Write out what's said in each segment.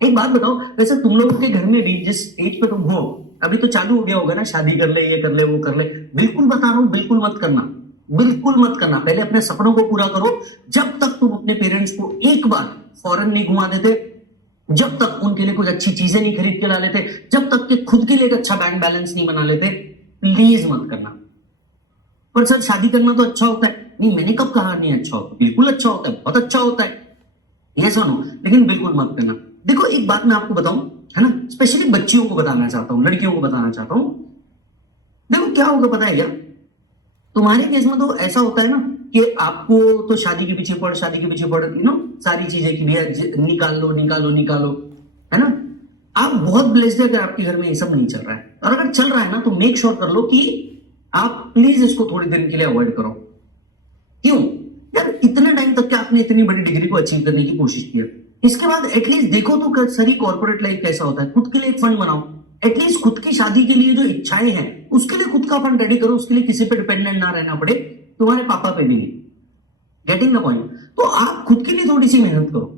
एक बात बताओ, वैसे तुम लोगों के घर में भी जिस एज पे तुम हो, अभी तो चालू हो गया होगा ना, शादी कर ले, ये कर ले, वो कर ले। बिल्कुल बता रहा हूँ, बिल्कुल मत करना, बिल्कुल मत करना। पहले अपने सपनों को पूरा करो। जब तक तुम अपने पेरेंट्स को एक बार फॉरेन नहीं घुमा देते, जब तक उनके लिए कुछ अच्छी चीजें नहीं खरीद के ला लेते, जब तक कि खुद के लिए एक अच्छा बैंक बैलेंस नहीं बना लेते, प्लीज मत करना। पर सर शादी करना तो अच्छा होता है। नहीं, मैंने कब कहा नहीं अच्छा होता? बिल्कुल अच्छा होता है, बहुत अच्छा होता है, ये सुनो, लेकिन बिल्कुल मत करना। देखो एक बात मैं आपको बताऊं, है ना, स्पेशली बच्चियों को बताना चाहता हूं, लड़कियों को बताना चाहता हूं। देखो क्या होगा पता है क्या, तुम्हारे केस में तो ऐसा होता है ना कि आपको तो शादी के पीछे पड़, शादी के पीछे पड़, सारी चीजें की भैया निकाल लो, निकालो, निकालो, है ना। आप बहुत ब्लेस्ड है अगर आपके घर में ये सब नहीं चल रहा है, और अगर चल रहा है ना तो मेक श्योर कर लो कि आप प्लीज इसको थोड़ी दिन के लिए अवॉइड करो। क्यों यार, इतने टाइम तक क्या आपने इतनी बड़ी डिग्री को अचीव करने की कोशिश की है, इसके बाद एटलीस्ट देखो तो सही कॉर्पोरेट लाइफ कैसा होता है। खुद के लिए एक फंड बनाओ, एटलीस्ट खुद की शादी के लिए जो इच्छाएं हैं उसके लिए खुद का फंड रेडी करो, उसके लिए किसी पे डिपेंडेंट ना रहना पड़े, तुम्हारे पापा पे भी नहीं। Getting the point? तो आप खुद के लिए थोड़ी सी मेहनत करो,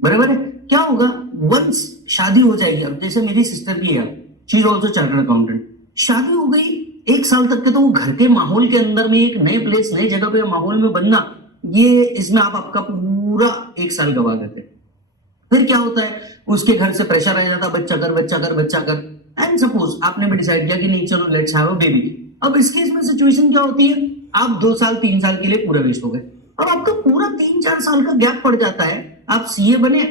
बराबर है। क्या होगा, वंस शादी हो जाएगी, अब जैसे मेरी सिस्टर की है, she is also chartered accountant, शादी हो गई, एक साल तक के तो वो घर के माहौल के अंदर में एक नए प्लेस, नई जगह पे माहौल में बनना, ये इसमें आप आपका पूरा एक साल गवा देते। फिर क्या होता है, उसके घर से प्रेशर आ जाता, बच्चा कर, बच्चा कर, बच्चा कर। एंड सपोज आपने भी डिसाइड किया कि नहीं चलो लेट्स हैव अ बेबी। अब इस केस में सिचुएशन क्या होती है, आप 2 साल 3 साल के लिए पूरा वेस्ट हो गए। अब आपका पूरा 3-4 साल का गैप पड़ जाता है, आप सीए बने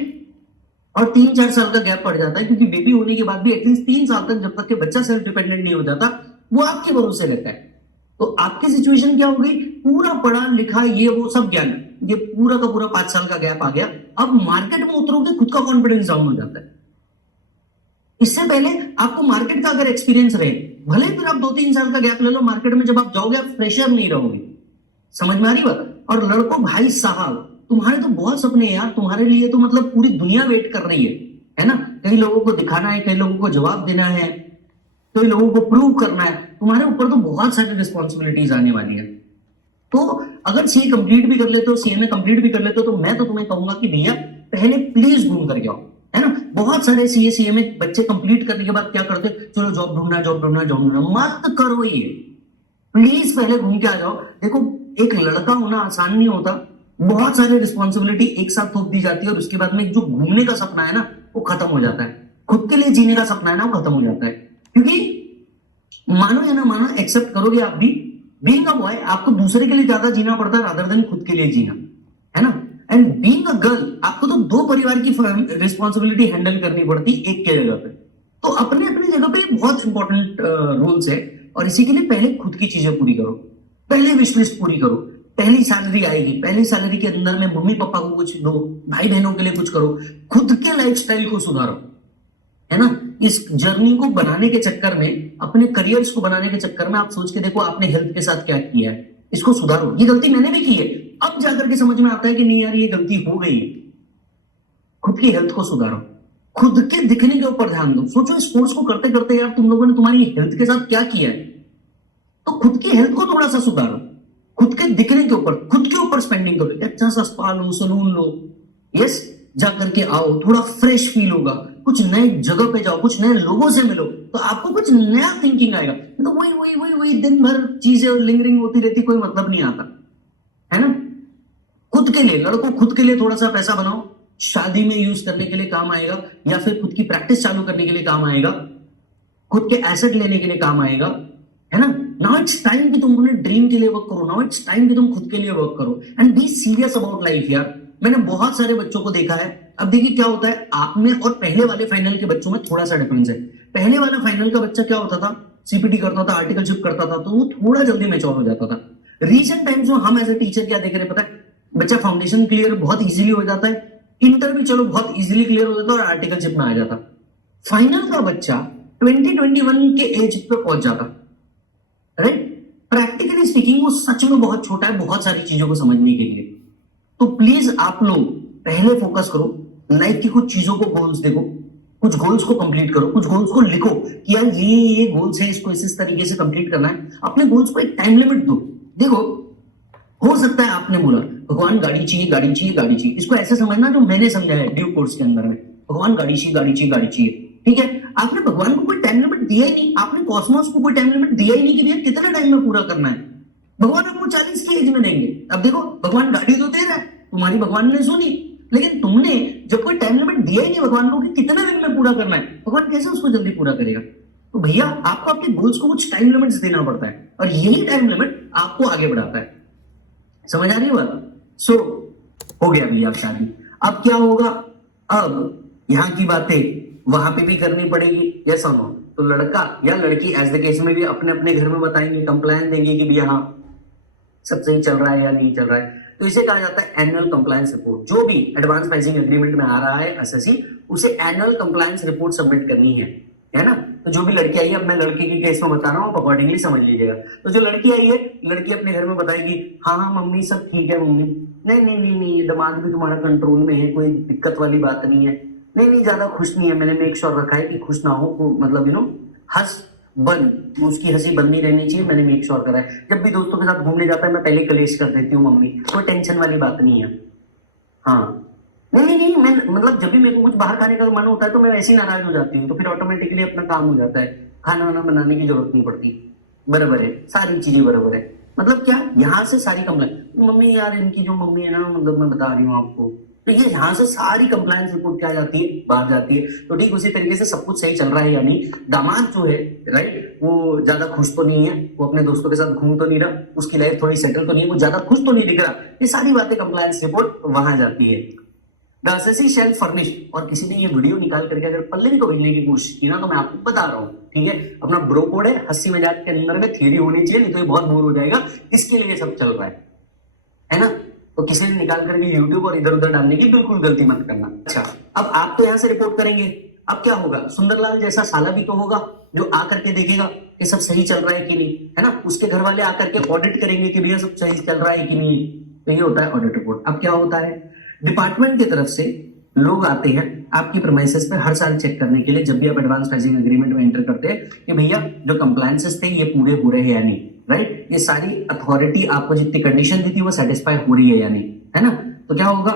और 3-4 साल का गैप पड़ जाता है, क्योंकि बेबी होने के बाद भी एटलीस्ट 3 साल तक, जब तक कि बच्चा सेल्फ डिपेंडेंट नहीं हो जाता, वो आपके भरोसे रहता है। तो आपकी सिचुएशन क्या हो गई, पूरा पढ़ा लिखा ये वो सब ज्ञान, ये पूरा का पूरा 5 साल का गैप आ गया। अब मार्केट में उतरोगे, खुद का कॉन्फिडेंस डाउन हो जाता है। इससे पहले आपको मार्केट का अगर एक्सपीरियंस रहे, भले फिर आप 2-3 साल का गैप ले लो, मार्केट में जब आप जाओगे आप फ्रेशर नहीं रहोगे। समझ में आ रही बात? और लड़कों भाई साहब, तुम्हारे तो बहुत सपने हैं यार, तुम्हारे लिए तो मतलब पूरी दुनिया वेट कर रही है ना। कई लोगों को दिखाना है, कई लोगों को जवाब देना है, कई लोगों को प्रूव करना है, तुम्हारे ऊपर तो बहुत सारी रिस्पॉन्सिबिलिटीज आने वाली है। तो अगर सीए कंप्लीट भी कर लेते हो, सीए में कंप्लीट भी कर लेते हो, तो मैं तो तुम्हें कहूंगा कि भैया पहले प्लीज घूम कर जाओ, है ना। बहुत सारे सीए में बच्चे कंप्लीट करने के बाद क्या करते, चलो जॉब ढूंढना, जॉब ढूंढना, जॉब ढूंढना, मत करो ये। प्लीज पहले घूम के आ जाओ। देखो एक लड़का होना आसान नहीं होता, बहुत सारी रिस्पॉन्सिबिलिटी एक साथ थोप दी जाती है, और उसके बाद में जो घूमने का सपना है ना वो खत्म हो जाता है, खुद के लिए जीने का सपना है ना वो खत्म हो जाता है। क्योंकि मानो या ना मानो, एक्सेप्ट करोगे आप भी, बीइंग अ बॉय आपको दूसरे के लिए ज्यादा जीना पड़ता है रादर देन खुद के लिए जीना, है ना। एंड बीइंग अ गर्ल आपको तो 2 परिवार की रिस्पॉन्सिबिलिटी हैंडल करनी पड़ती एक के जगह पे। तो अपने अपनी जगह पे बहुत इंपॉर्टेंट रूल्स है, और इसी के लिए पहले खुद की चीजें पूरी करो, पहले विश लिस्ट पूरी करो। पहली सैलरी आएगी, पहली सैलरी के अंदर में मम्मी पापा को कुछ दो, भाई बहनों के लिए कुछ करो, खुद के लाइफस्टाइल को सुधारो, है ना। इस जर्नी को बनाने के चक्कर में, अपने करियर्स को बनाने के चक्कर में आप सोच के देखो आपने हेल्थ के साथ क्या किया है, इसको सुधारो। ये गलती मैंने भी की है, अब जाकर के समझ में आता है कि नहीं यार ये गलती हो गई है। खुद की हेल्थ को सुधारो, खुद के दिखने के ऊपर ध्यान दो। सोचो स्पोर्ट्स को करते करते यार तुम लोगों ने तुम्हारी हेल्थ के साथ क्या किया है, तो खुद की हेल्थ को थोड़ा सा सुधारो। खुद के दिखने के ऊपर, खुद के ऊपर स्पेंडिंग करो, अच्छा सा स्पा लो, सलून लो, यस, जा करके आओ, थोड़ा फ्रेश फील होगा। कुछ नए जगह पे जाओ, कुछ नए लोगों से मिलो, तो आपको कुछ नया थिंकिंग आएगा। तो वही वही वही वही दिन भर चीजें लिंगरिंग होती रहती, कोई मतलब नहीं आता, है ना। खुद के लिए लड़कों, खुद के लिए थोड़ा सा पैसा बनाओ, शादी में यूज करने के लिए काम आएगा, या फिर खुद की प्रैक्टिस चालू करने के लिए काम आएगा, खुद के एसेट लेने के लिए काम आएगा, है ना। नाउ इट्स टाइम कि तुम अपने ड्रीम के लिए वर्क करो, नाउ इट्स टाइम कि तुम खुद के लिए वर्क करो, and be serious about life यार। मैंने बहुत सारे बच्चों को देखा है। अब देखिए क्या होता है, आप में और पहले वाले फाइनल के बच्चों में थोड़ा सा डिफरेंस है। पहले वाला फाइनल का बच्चा क्या होता था, सीपीटी करता था, आर्टिकलशिप करता था, तो वो थोड़ा जल्दी मैच्योर हो जाता था। रीसेंट टाइम्स में हम एज ए टीचर क्या देख रहे हैं पता है, बच्चा फाउंडेशन क्लियर बहुत इजीली हो जाता है, इंटर भी चलो बहुत इजीली क्लियर हो जाता है, और आर्टिकलशिप में आ जाता। फाइनल का बच्चा 2021 के एज पे पहुंच जाता, राइट। प्रैक्टिकली स्पीकिंग वो सच में बहुत छोटा है बहुत सारी चीजों को समझने के लिए। तो प्लीज आप लोग पहले फोकस करो, लाइफ की कुछ चीजों को गोल्स देखो, कुछ गोल्स को कंप्लीट करो, कुछ गोल्स को लिखो कि यार ये गोल्स है, इसको इस तरीके से कंप्लीट करना है। अपने गोल्स को एक टाइम लिमिट दो। देखो हो सकता है आपने बोला भगवान गाड़ी चाहिए, गाड़ी चाहिए, गाड़ी चाहिए, इसको ऐसे समझना जो मैंने समझा है ड्यू कोर्स के अंदर में, भगवान गाड़ी चाहिए, गाड़ी चाहिए, गाड़ी चाहिए। ठीक है, आपने भगवान को कोई टाइम लिमिट दिया ही नहीं, आपने कॉस्मोस को कोई टाइम लिमिट दिया ही नहीं कि भैया कितने टाइम में पूरा करना है। भगवान आपको 40 की एज में देंगे। अब देखो, भगवान गाड़ी तो दे रहा है, तुम्हारी भगवान ने सुनी, लेकिन तुमने जब कोई टाइम लिमिट दिया ही नहीं भगवान को कि कितने दिन में पूरा करना है, भगवान कैसे उसको जल्दी पूरा करेगा। तो भैया आपको आपके गोल्स को कुछ टाइम लिमिट्स देना पड़ता है, और यही टाइम लिमिट आपको आगे बढ़ाता है। समझ आ रही है बात? सो हो गया भैया अब शादी। अब क्या होगा, अब यहाँ की बातें वहां पे भी करनी पड़ेगी, या सुनो। तो लड़का या लड़की एज द केस में भी अपने अपने घर में बताएंगे, कंप्लायंस देंगे कि भैया हाँ सब सही चल रहा है या नहीं चल रहा है। तो इसे कहा जाता है एनुअल कंप्लायंस रिपोर्ट। जो भी एडवांस प्राइसिंग एग्रीमेंट में आ रहा है एसएससी, उसे एनुअल कंप्लायंस रिपोर्ट सबमिट करनी है ना। तो जो भी लड़की आई है, अब मैं लड़के की केस में बता रहा हूँ, अकॉर्डिंगली समझ लीजिएगा। तो जो लड़की आई है, लड़की अपने घर में बताएगी हाँ हाँ मम्मी सब ठीक है मम्मी, नहीं नहीं नहीं नहीं दिमाग भी तुम्हारा कंट्रोल में है, कोई दिक्कत वाली बात नहीं है, नहीं नहीं ज्यादा खुश नहीं है, मैंने मेक श्योर रखा है कि खुश ना हो, मतलब हंस बंद, उसकी हंसी बंद नहीं रहनी चाहिए, मैंने मेक श्योर करा है। जब भी दोस्तों के साथ घूमने जाता है मैं पहले कलेश कर देती हूँ मम्मी, कोई टेंशन वाली बात नहीं है। हाँ नहीं नहीं नहीं, मैं मतलब जब भी मेरे को कुछ बाहर खाने का मन होता है तो मैं वैसे ही नाराज हो जाती हूँ, तो फिर ऑटोमेटिकली अपना काम हो जाता है, खाना वाना बनाने की जरूरत नहीं पड़ती। बराबर है, सारी चीजें बराबर है। मतलब क्या, यहाँ से सारी कंप्लेंट, मम्मी यार इनकी जो मम्मी है ना, मतलब मैं बता रही हूँ आपको, तो ये यहाँ से सारी कंप्लायंस रिपोर्ट क्या जाती है, बाहर जाती है। तो ठीक उसी तरीके से सब कुछ सही चल रहा है, यानी दामाद जो है राइट, वो ज्यादा खुश तो नहीं है, वो अपने दोस्तों के साथ घूम तो नहीं रहा, उसकी लाइफ थोड़ी सेटल तो नहीं है, वो ज्यादा खुश तो नहीं दिख रहा, ये सारी बातें कंप्लायंस रिपोर्ट वहां जाती है। द एसएससी शैल फर्निश, और किसी ने ये वीडियो निकाल करके अगर पल्लवी को भेजने की कोशिश की ना, तो मैं आपको बता रहा हूँ, ठीक है, अपना ब्रो कोड है, हंसी मजाक के अंदर में थियरी होनी चाहिए, नहीं तो ये बहुत बोर हो जाएगा, किसके लिए सब चल रहा है ना। तो किसी ने निकाल करके यूट्यूब और इधर उधर डालने की बिल्कुल गलती मत करना। अच्छा, अब आप तो यहाँ से रिपोर्ट करेंगे, अब क्या होगा, सुंदरलाल जैसा साला भी तो होगा जो आकर के देखेगा कि सब सही चल रहा है कि नहीं, है ना। उसके घर वाले आकर के ऑडिट करेंगे कि भैया सब सही चल रहा है कि नहीं, तो ये होता है ऑडिट रिपोर्ट। अब क्या होता है, डिपार्टमेंट की तरफ से लोग आते हैं आपकी प्रीमाइसेस पे हर साल चेक करने के लिए, जब भी आप एडवांस प्राइसिंग एग्रीमेंट में एंटर करते हैं, कि भैया जो कंप्लायंसेस थे ये पूरे हो रहे हैं या नहीं, राइट। ये सारी अथॉरिटी आपको जितनी कंडीशन दी थी वो सेटिस्फाई हो रही है या नहीं, है ना। तो क्या होगा,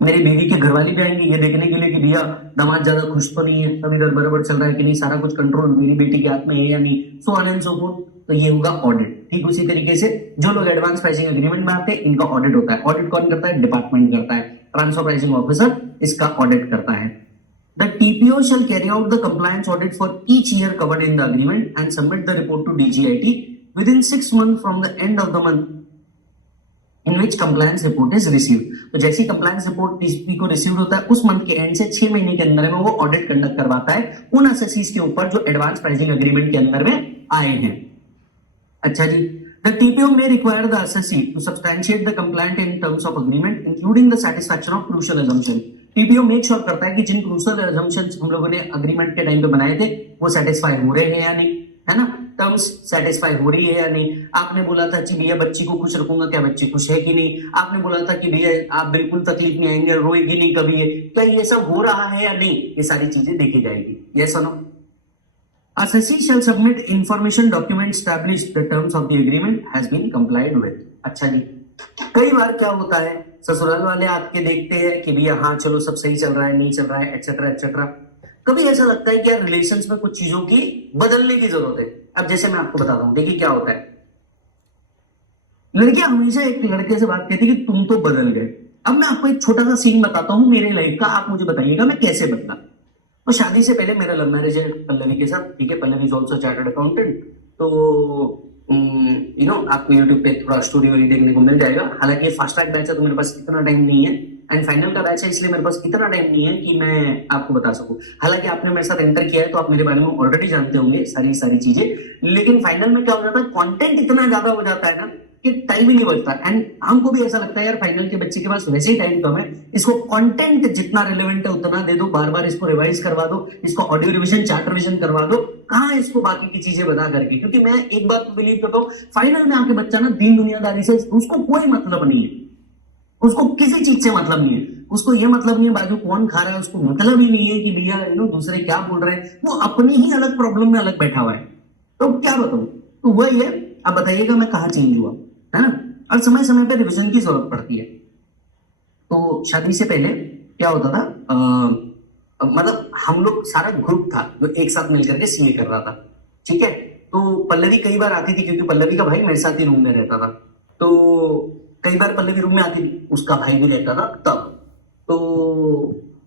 मेरी बीवी के घरवाले भी आएंगे ये देखने के लिए कि भैया दामाद ज्यादा खुश तो नहीं है, सब इधर बराबर चल रहा है कि नहीं, सारा कुछ कंट्रोल मेरी बेटी के हाथ में है या नहीं, so on and so fourth. तो ये होगा ऑडिट। ठीक उसी तरीके से जो लोग एडवांस प्राइसिंग एग्रीमेंट में आते हैं इनका ऑडिट होता है। ऑडिट कौन करता है, डिपार्टमेंट करता है, ट्रांसफर प्राइसिंग ऑफिसर इसका ऑडिट करता है। The TPO shall carry out the compliance audit for each year covered in the agreement and submit the report to DGIT within 6 months from the end of the month in which compliance report is received। तो जैसी compliance report DGP को receive होता है उस month के and से 6 महीने के अंदर में वो ऑडिट कंडक्ट करवाता है उन एसएससीज के ऊपर जो एडवांस प्राइसिंग एग्रीमेंट के अंदर में आए हैं। अच्छा जी, the TPO may require the SSC to substantiate the compliant in terms of agreement, including the satisfaction of crucial assumption। TPO make sure करता है कि जिन क्रूशियल assumptions हम लोगों ने अग्रीमेंट के टाइम पे बनाए थे वो सेटिस्फाई हो रहे हैं या नहीं, है ना, टर्म्स सेटिस्फाई हो रही है या नहीं। आपने बोला था कि भैया बच्ची को खुश रखूंगा, क्या बच्ची खुश है कि नहीं। आपने बोला था कि भैया आप बिल्कुल तकलीफ में आएंगे, रोएगी नहीं कभी, ये क्या ये सब हो रहा है या नहीं, ये सारी चीजें देखी जाएगी। यस और no. Assessee shall submit information document establish the terms of the agreement has been complied with। अच्छा जी, कई बार क्या होता है, ससुराल वाले आपके देखते हैं कि भैया हाँ चलो सब सही चल रहा है, नहीं चल रहा है, एक्सेट्रा एक्सेट्रा। कभी ऐसा लगता है कि यार रिलेशंस में कुछ चीजों की बदलने की जरूरत है। अब जैसे मैं आपको बताता हूँ, देखिए क्या होता है, लड़कियां हमेशा एक लड़के से बात कहती है कि तुम तो बदल गए। अब मैं आपको एक छोटा सा सीन बताता हूँ मेरे लाइफ का, आप मुझे बताइएगा मैं कैसे बदला। तो शादी से पहले मेरा लव मैरिज है पल्लवी के साथ, ठीक है। Pallavi is also chartered accountant. तो आपको यूट्यूब पे थोड़ा स्टोरी वोरी देखने को मिल जाएगा। हालांकि ये फास्ट ट्रैक बैच है तो मेरे पास इतना टाइम नहीं है, एंड फाइनल का बैच है इसलिए मेरे पास इतना टाइम नहीं है कि मैं आपको बता सकूं। हालांकि आपने मेरे साथ एंटर किया है तो आप मेरे बारे में ऑलरेडी जानते होंगे सारी चीजें, लेकिन फाइनल में क्या हो जाता है, कंटेंट इतना ज्यादा हो जाता है ना कि टाइम ही नहीं बचता। एंड हमको भी ऐसा लगता है यार फाइनल के बच्चे के पास वैसे ही टाइम कम है, इसको कंटेंट जितना रिलेवेंट है उतना दे दो, बार बार इसको रिवाइज करवा दो, इसको ऑडियो रिवीजन चार्ट रिवीजन करवा दो, कहाँ इसको बाकी की चीजें बता करके। क्योंकि मैं एक बात बिलीव करता हूँ, फाइनल में आके बच्चा ना दीन दुनियादारी से उसको कोई मतलब नहीं है, उसको किसी चीज से मतलब नहीं है, उसको ये मतलब नहीं है बाजू कौन खा रहा है, उसको मतलब ही नहीं है कि भैया दूसरे क्या बोल रहे हैं, वो अपनी ही अलग प्रॉब्लम में अलग बैठा हुआ है। तो क्या बताऊं, तो वही है। अब बताइएगा मैं कहाँ चेंज हुआ, है ना। और समय समय पे रिवीजन की जरूरत पड़ती है। तो शादी से पहले क्या होता था, मतलब हम लोग सारा ग्रुप था जो एक साथ मिलकर के सीए कर रहा था, ठीक है। तो पल्लवी कई बार आती थी क्योंकि पल्लवी का भाई मेरे साथ ही रूम में रहता था, तो कई बार पल्लवी रूम में आती थी, उसका भाई भी रहता था तब। तो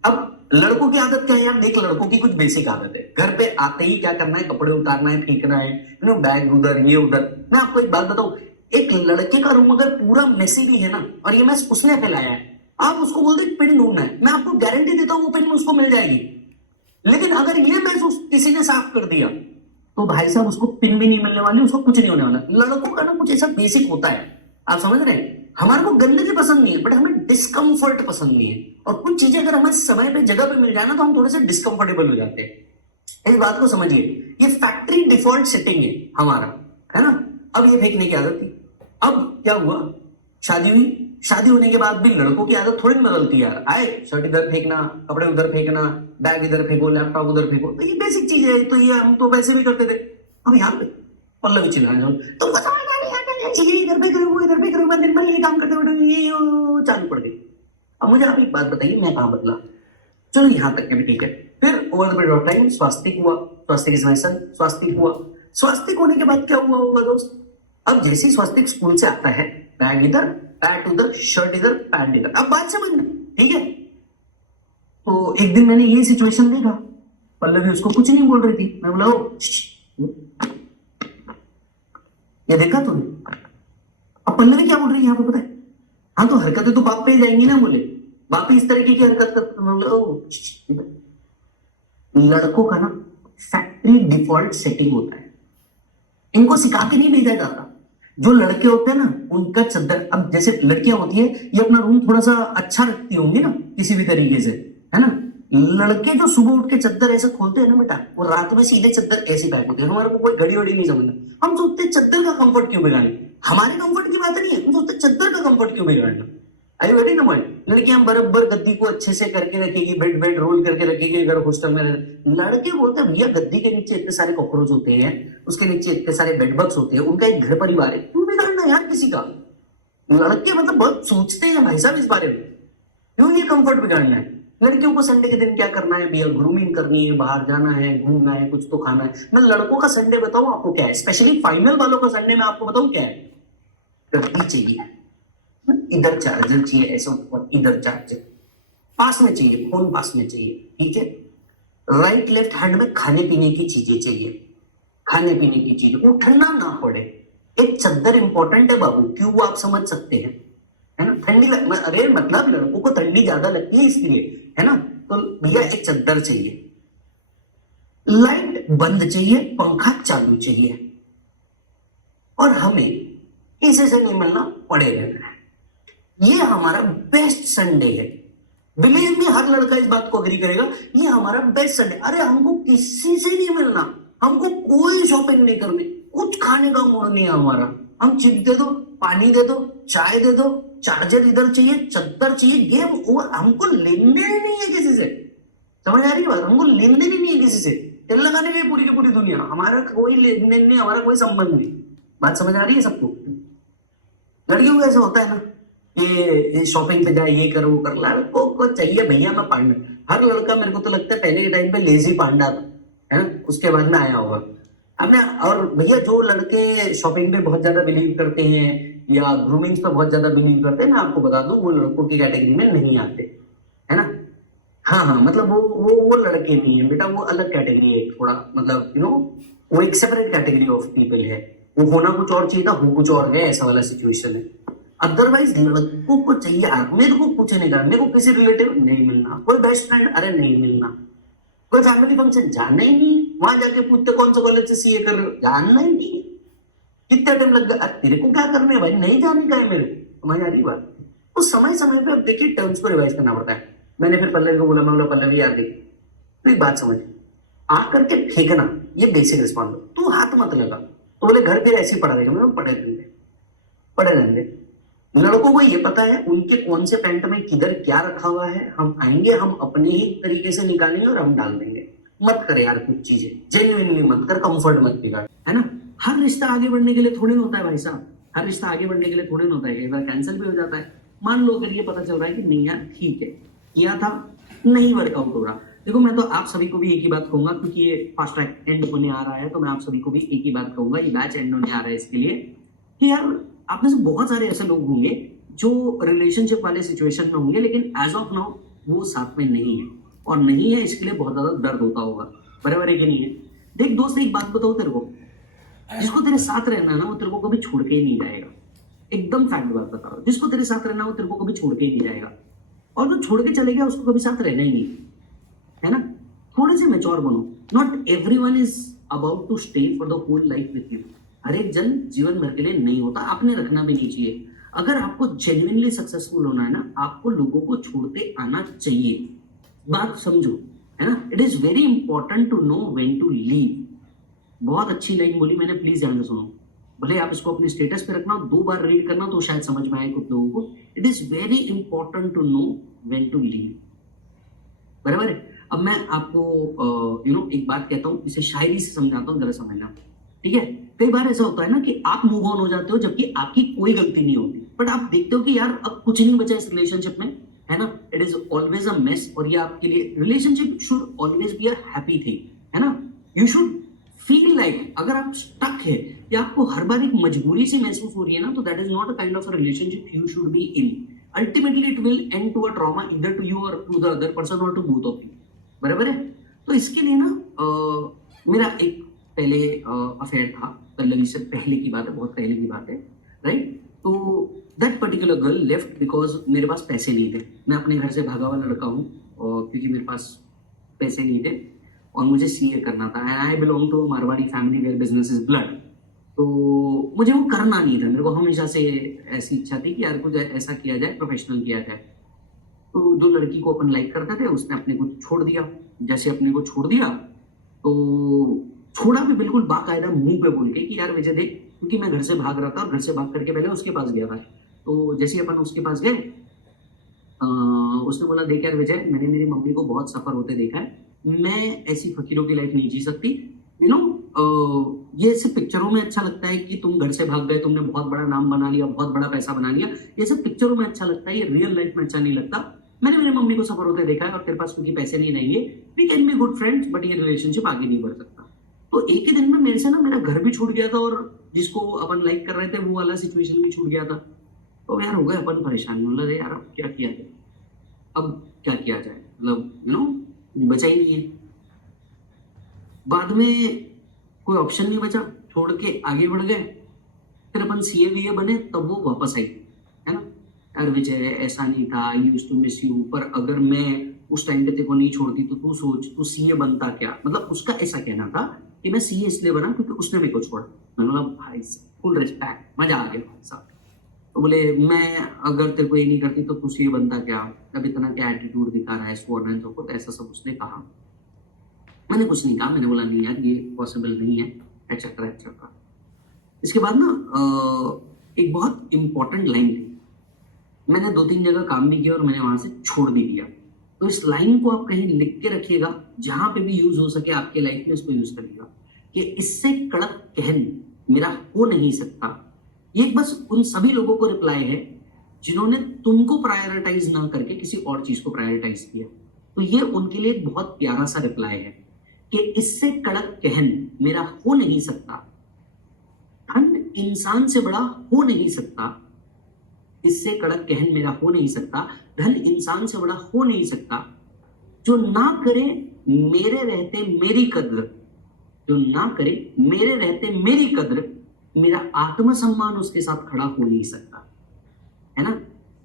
अब लड़कों की आदत क्या है यार, देख लड़कों की कुछ बेसिक आदत है, घर पे आते ही क्या करना है, कपड़े उतारना है, फेंकना है, बैग उधर ये उधर। मैं आपको एक बात बताऊं, एक लड़के का रूम अगर पूरा मेसी भी है ना, और ये मैस उसने फैलाया है, आप उसको बोल दे पिन ढूंढना है, मैं आपको गारंटी देता हूं वो पिन उसको मिल जाएगी। लेकिन अगर ये मैस किसी ने साफ कर दिया तो भाई साहब उसको पिन भी नहीं मिलने वाली, उसको कुछ नहीं होने वाला। लड़कों का ना कुछ ऐसा बेसिक होता है, आप समझ रहे हैं। हमारे को गंदगी पसंद नहीं है, बट हमें डिस्कंफर्ट पसंद नहीं है, और कुछ चीजें अगर हमें समय पे जगह पे मिल जाए ना तो हम थोड़े से डिस्कंफर्टेबल हो जाते हैं। इस बात को समझिए, ये फैक्ट्री डिफॉल्ट सेटिंग है हमारा, है ना। अब ये फेंकने की आदत थी, अब क्या हुआ, शादी हुई, शादी होने के बाद भी लड़कों की आदत थोड़ी बदलती है यार। आए शर्ट इधर फेंकना, कपड़े उधर फेंकना, बैग इधर फेंको, लैपटॉप उधर फेंको, तो ये बेसिक चीज है, तो ये हम तो वैसे भी करते थे। अब यहाँ पे पल्लवी चिल्ला जाओ, तुम ये इधर पे करो, वो इधर पे करो, मैं दिन भर ये काम करते बैठो, ये चालू पड़ गई। अब मुझे आप एक बात बताइए, मैं कहाँ बदला? चलो यहाँ तक भी ठीक है। फिर over the period of time स्वास्तिक हुआ, स्वास्तिक इज माय सन, स्वास्तिक हुआ। स्वास्तिक होने के बाद क्या हुआ होगा दोस्त, अब जैसे ही स्वास्तिक स्कूल से आता है, बैग इधर, पैट उधर, शर्ट इधर, पैंट इधर। अब बात समझना, ठीक है। तो एक दिन मैंने ये सिचुएशन देखा, पल्लवी उसको कुछ नहीं बोल रही थी, मैं बोला ओ ये देखा तूने? अब पल्लवी क्या बोल रही है यहाँ पे पता है? हाँ तो हरकतें तो बाप पे ही जाएंगी ना, बोले बाप इस तरीके की हरकत कर। लड़कों का ना फैक्ट्री डिफॉल्ट सेटिंग होता है, इनको सिखाते नहीं भेजा जाता। जो लड़के होते हैं ना उनका चद्दर, अब जैसे लड़कियां होती है ये अपना रूम थोड़ा सा अच्छा रखती होंगी ना किसी भी तरीके से, है ना। लड़के जो सुबह उठ के चद्दर ऐसे खोलते हैं ना बेटा, वो रात में सीधे चद्दर ऐसे पैक होते हैं। हमारे को कोई घड़ी वड़ी नहीं समझना, हम सोचते हैं चद्दर का कंफर्ट क्यों बिगाड़े, हमारे कंफर्ट की बात नहीं है, हम सोचते हैं चद्दर का कंफर्ट क्यों बिगाड़ना। आई वेरी ना पॉइंट। लड़कियां बराबर गद्दी को अच्छे से करके रखेगी, बेड बेड रोल करके रखेगी अगर हॉस्टल में। लड़के बोलते हैं भैया गद्दी के नीचे इतने सारे कॉकरोच होते हैं, उसके नीचे इतने सारे बेड बग्स होते हैं, उनका एक घर परिवार है, क्यों बिगाड़ना यार किसी का। लड़के मतलब बहुत सोचते हैं भाई साहब इस बारे में, क्यों ये कंफर्ट बिगाड़ना है। लड़कियों को संडे के दिन क्या करना है भैया, ग्रूमिंग करनी है, बाहर जाना है, घूमना है, कुछ तो खाना है। मैं लड़कों का संडे बताऊं आपको क्या है, स्पेशली फाइनल वालों का संडे मैं आपको बताऊं क्या है। गद्दी चाहिए, इधर चार्जर चाहिए, ऐसा ऊपर इधर चार्जर पास में चाहिए, फोन पास में चाहिए, ठीक है। राइट लेफ्ट हैंड में खाने पीने की चीजें चाहिए, खाने पीने की चीजें, वो ठंडा ना पड़े। एक चद्दर इंपॉर्टेंट है बाबू, क्यों वो आप समझ सकते हैं, है ना। ठंडी अरे मतलब लड़कों को ठंडी ज्यादा लगती है इसलिए, है ना। तो भैया एक चद्दर चाहिए, लाइट बंद चाहिए, पंखा चालू चाहिए, और हमें किसी से नहीं मिलना, पड़े रहना है। ये हमारा बेस्ट संडे है, बिलीव मी हर लड़का इस बात को एग्री करेगा, ये हमारा बेस्ट संडे। अरे हमको किसी से नहीं मिलना, हमको कोई शॉपिंग नहीं करनी, कुछ खाने का मूड नहीं है हमारा। हम चिप दे दो, पानी दे दो, चाय दे दो, चार्जर इधर चाहिए, चद्दर चाहिए, गेम ओवर। हमको लेन देन ही नहीं है किसी से, समझ आ रही है बात, हमको लेन देन ही नहीं है किसी से। तेल लगाने की पूरी की पूरी दुनिया, हमारा कोई लेन देन नहीं, हमारा कोई संबंध नहीं। बात समझ आ रही है सबको। लड़कियों को ऐसा होता है ना, ये शॉपिंग पे जाए, ये कर वो कर। लड़कों को चाहिए भैया मैं पांडा। हर लड़का मेरे को तो लगता है पहले के टाइम पे लेजी पांडा था, है ना, उसके बाद में आया होगा हमने। और भैया जो लड़के शॉपिंग पे बहुत ज्यादा बिलीव करते हैं या ग्रूमिंग पे बहुत ज्यादा बिलीव करते हैं, मैं आपको बता दूं वो लड़कों की कैटेगरी में नहीं आते, है ना। हाँ हाँ, मतलब वो लड़के नहीं है बेटा, वो अलग कैटेगरी है थोड़ा, मतलब वो एक सेपरेट कैटेगरी ऑफ पीपल है। वो होना कुछ और चाहिए था, हो कुछ और है, ऐसा वाला सिचुएशन है। अदरवाइज लड़कों को चाहिए, मेरे को कुछ नहीं करना, मेरे को किसी रिलेटिव नहीं मिलना, कोई बेस्ट फ्रेंड अरे नहीं मिलना, कोई फैमिली फंक्शन जाना ही नहीं, वहां जाके पूछते कौन सा कॉलेज से सीए कर रहे हो, जानना ही नहीं, कितना टाइम लग गया, तेरे को क्या करना है भाई, नहीं जाने का है मेरे, समझ आ रही बात। तो समय समय पे अब देखिए टर्म्स को रिवाइज करना पड़ता है। मैंने फिर पल्लवी को बोला, मैं बोला पल्लवी यार देख, तो एक बात समझ, आकर के फेंकना ये बेसिक रिस्पॉन्स, तू हाथ मत लगा। तो बोले घर पे ऐसे ही पड़ा रहेगा, मैं पड़े रहेंगे, पड़े रहेंगे। लड़कों को ये पता है उनके कौन से पैंट में किधर क्या रखा हुआ है, हम आएंगे, हम अपने ही तरीके से निकालेंगे और हम डाल देंगे। मत कर यार कुछ चीजें, जेन्युइनली मत कर, कंफर्ट मत बिगाड़, है ना। हर रिश्ता आगे बढ़ने के लिए थोड़ी ना होता है भाई साहब, हर रिश्ता आगे बढ़ने के लिए थोड़ी ना होता है, एक बार कैंसिल भी हो जाता है। मान लो अगर ये पता चल रहा है कि नहीं यार ठीक है, किया था नहीं वर्कआउट हो रहा, देखो मैं तो आप सभी को भी एक ही बात कहूंगा, क्योंकि ये फास्ट ट्रैक एंड होने आ रहा है, तो मैं आप सभी को भी एक ही बात कहूंगा, ये बैच एंड होने आ रहा है इसके लिए, कि यार आप में से बहुत सारे ऐसे लोग होंगे जो रिलेशनशिप वाले सिचुएशन में होंगे, लेकिन एज ऑफ नाउ वो साथ में नहीं है, और नहीं है इसके लिए बहुत ज्यादा दर्द होता होगा। बराबर है कि नहीं है? देख दोस्त, एक बात बताओ तेरे को, जिसको तेरे साथ रहना है ना वो तेरे को कभी छोड़ के ही नहीं जाएगा। एकदम फैक्ट बात बता रहा हूँ, जिसको तेरे साथ रहना है वो तेरे को कभी छोड़ के ही नहीं जाएगा, और जो छोड़ के चले गया उसको कभी साथ रहना ही नहीं, है ना? थोड़े से मेच्योर बनो। Not everyone is about to stay for the whole life with you. हर एक जन जीवन भर के लिए नहीं होता, आपने रखना भी नहीं चाहिए। अगर आपको जेन्युइनली सक्सेसफुल होना है ना, आपको लोगों को छोड़ते आना चाहिए। बात समझो, है ना? It is very important to know when to leave. बहुत अच्छी लाइन बोली मैंने, प्लीज ध्यान से सुनो। भले आप इसको अपने स्टेटस पे रखना, 2 बार रीड करना तो शायद समझ में आए कुछ लोगों को। It is very important to know when to leave. बराबर है? अब मैं आपको एक बात कहता हूँ, इसे शायरी से समझाता हूँ, जरा समझना, ठीक है? कई बार ऐसा होता है ना कि आप मूव ऑन हो जाते हो जबकि आपकी कोई गलती नहीं होती, बट आप देखते हो कि यार अब कुछ नहीं बचा इस रिलेशनशिप में, है ना? It is always a mess, और ये आपके लिए relationship should always be a happy thing, है ना? यू शुड फील लाइक, अगर आप स्टक है या आपको हर बार एक मजबूरी सी महसूस हो रही है ना, तो that is not a kind of a relationship you should be in. Ultimately it will end to a trauma, either to you और टू द अदर पर्सन और टू बोथ ऑफ यू। बराबर है? तो इसके लिए ना मेरा एक पहले अफेयर था, पल्लवी से पहले की बात है, बहुत पहले की बात है, राइट? तो that particular girl left because मेरे पास पैसे नहीं थे। मैं अपने घर से भागा हुआ लड़का हूँ, और क्योंकि मेरे पास पैसे नहीं थे और मुझे सीए करना था, and I belong to Marwari family where business is blood. तो मुझे वो करना नहीं था, मेरे को हमेशा से ऐसी इच्छा थी कि यार कुछ ऐसा किया जाए, प्रोफेशनल किया जाए। तो जो लड़की को अपन लाइक करते थे उसने अपने को छोड़ दिया। जैसे अपने को छोड़ दिया तो छोड़ा भी बिल्कुल बाकायदा मुंह पे बोल के कि यार विजय देख, क्योंकि मैं घर से भाग रहा था और घर से भाग करके पहले उसके पास गया था। तो जैसे ही अपन उसके पास गए, उसने बोला देख यार विजय, मैंने मेरी मम्मी को बहुत सफर होते देखा है, मैं ऐसी फकीरों की लाइफ नहीं जी सकती। यू नो ये सिर्फ पिक्चरों में अच्छा लगता है कि तुम घर से भाग गए, तुमने बहुत बड़ा नाम बना लिया, बहुत बड़ा पैसा बना लिया, ये सब पिक्चरों में अच्छा लगता है, ये रियल लाइफ में अच्छा नहीं लगता। मैंने मेरी मम्मी को सफर होते देखा है और तेरे पास क्योंकि पैसे नहीं रहेंगे, we can be good friends, but ये रिलेशनशिप आगे नहीं बढ़ सकता। तो एक ही दिन में मेरे से ना मेरा घर भी छूट गया था, और जिसको अपन लाइक कर रहे थे वो वाला सिचुएशन भी छूट गया था। तो यार हो गए अपन परेशान, बोला यार अब क्या किया जाए, अब क्या किया जाए, मतलब बचा ही नहीं है। बाद में कोई ऑप्शन नहीं बचा, छोड़ के आगे बढ़ गए। फिर अपन सीए वीए बने, तब वो वापस आई, है ना? यार विजय ऐसा नहीं था, I used to miss you, पर अगर मैं उस टाइम पे तेरे को नहीं छोड़ती तो तू सोच तू सीए बनता क्या। मतलब उसका ऐसा कहना था कि मैं सीए इसलिए बना क्योंकि उसने मेरे को छोड़ा। मैंने बोला भाई फुल रिस्पेक्ट, मजा आ गया साहब। तो बोले मैं अगर तेरे को ये नहीं करती तो तू सीए बनता क्या, अब इतना क्या एटीट्यूड दिखा रहा है, so on and so fourth, ऐसा सब उसने कहा। मैंने कुछ नहीं कहा, मैंने बोला नहीं यार ये पॉसिबल नहीं है, एक्सेट्रा एक्सेट्रा। इसके बाद ना एक बहुत इंपॉर्टेंट लाइन थी, मैंने 2-3 जगह काम भी किया और मैंने वहां से छोड़ भी दिया। तो इस लाइन को आप कहीं लिख के रखिएगा, जहां पे भी यूज हो सके आपके लाइफ में इसको यूज करिएगा, कि इससे कड़क कहन मेरा हो नहीं सकता। ये बस उन सभी लोगों को रिप्लाई है जिन्होंने तुमको प्रायोरिटाइज ना करके किसी और चीज को प्रायोरिटाइज किया। तो ये उनके लिए एक बहुत प्यारा सा रिप्लाई है कि इससे कड़क कहन मेरा हो नहीं सकता, ठंड इंसान से बड़ा हो नहीं सकता, इससे कड़क कहन मेरा हो नहीं सकता, धन इंसान से बड़ा हो नहीं सकता, जो ना करे मेरे रहते मेरी कद्र, जो ना करे मेरे रहते मेरी कद्र, मेरा आत्मसम्मान उसके साथ खड़ा हो नहीं सकता, है ना?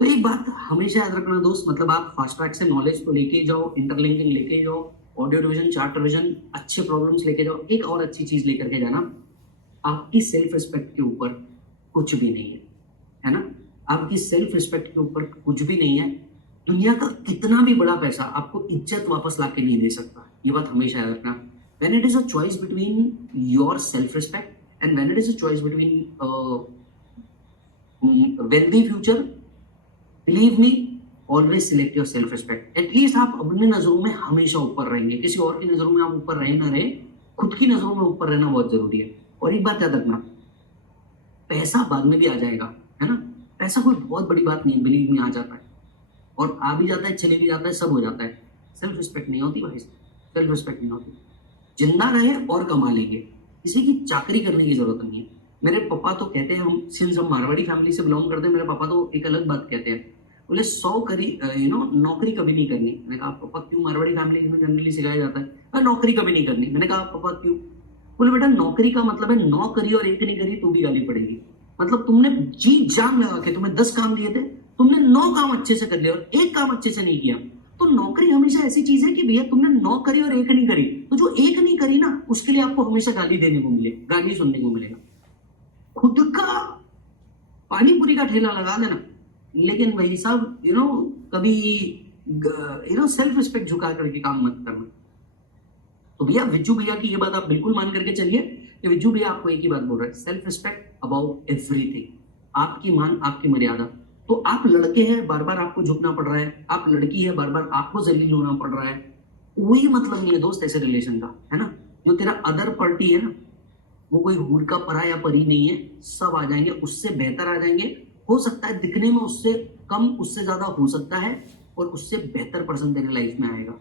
तो एक बात हमेशा याद रखना दोस्त, मतलब आप फास्ट ट्रैक से नॉलेज को लेके जाओ, इंटरलिंकिंग लेके जाओ, ऑडियो डिवीजन, चार्ट रिवीजन, अच्छे प्रॉब्लम्स लेके जाओ। एक और अच्छी चीज लेकर के जाना, आपकी सेल्फ रिस्पेक्ट के ऊपर कुछ भी नहीं है ना? आपकी सेल्फ रिस्पेक्ट के ऊपर कुछ भी नहीं है। दुनिया का कितना भी बड़ा पैसा आपको इज्जत वापस लाके नहीं दे सकता, ये बात हमेशा याद रखना। When it is a choice between your self-respect and when it is a choice between wealthy future, believe me, always select your self-respect. At least आप अपने नजरों में हमेशा ऊपर रहेंगे, किसी और की नजरों में आप ऊपर रहे ना रहे, खुद की नजरों में ऊपर रहना बहुत जरूरी है। और एक बात याद रखना, पैसा बाद में भी आ जाएगा, है ना? पैसा कोई बहुत बड़ी बात नहीं, बिलीव में आ जाता है, और आ भी जाता है, चले भी जाता है, सब हो जाता है। सेल्फ रिस्पेक्ट नहीं होती भाई, सेल्फ रिस्पेक्ट नहीं होती। जिंदा रहे और कमा लेंगे, किसी की चाकरी करने की जरूरत नहीं है। मेरे पापा तो कहते हैं, हम सिंस हम मारवाड़ी फैमिली से बिलोंग करते हैं, मेरे पापा तो एक अलग बात कहते हैं, बोले 100 करी नौकरी कभी नहीं करनी। मैंने कहा पापा क्यों? मारवाड़ी फैमिली में जनरली सिखाया जाता है नौकरी कभी नहीं करनी। मैंने कहा पापा क्यों? बोले बेटा नौकरी का मतलब है 9 करी और 1 नहीं करी तो भी गाली पड़ेगी। मतलब तुमने जी जान लगा के, तुम्हें 10 काम दिए थे, तुमने 9 काम अच्छे से कर लिया और 1 काम अच्छे से नहीं किया। तो नौकरी हमेशा ऐसी चीज है कि भैया तुमने 9 करी और 1 नहीं करी, तो जो 1 नहीं करी ना उसके लिए आपको हमेशा गाली देने को मिले, गाली सुनने को मिलेगा। खुद का पानी पूरी का ठेला लगा देना, लेकिन भाई साहब कभी सेल्फ रिस्पेक्ट झुका करके काम मत करना। तो भैया विज्जू भैया की ये बात आप बिल्कुल मान करके चलिए कि विज्जू भैया आपको एक ही बात बोल रहे हैं, सेल्फ रिस्पेक्ट अबाउट एवरीथिंग। आपकी मान, आपकी मर्यादा। तो आप लड़के हैं, बार बार आपको झुकना पड़ रहा है, आप लड़की है, बार बार आपको जलील होना पड़ रहा है, कोई मतलब नहीं है दोस्त ऐसे रिलेशन का, है ना। जो तेरा अदर पार्टी है ना, वो कोई हूर का परा या परी नहीं है, सब आ जाएंगे, उससे बेहतर आ जाएंगे। हो सकता है दिखने में उससे कम, उससे ज्यादा हो सकता है, और उससे बेहतर पर्सन तेरे लाइफ में आएगा।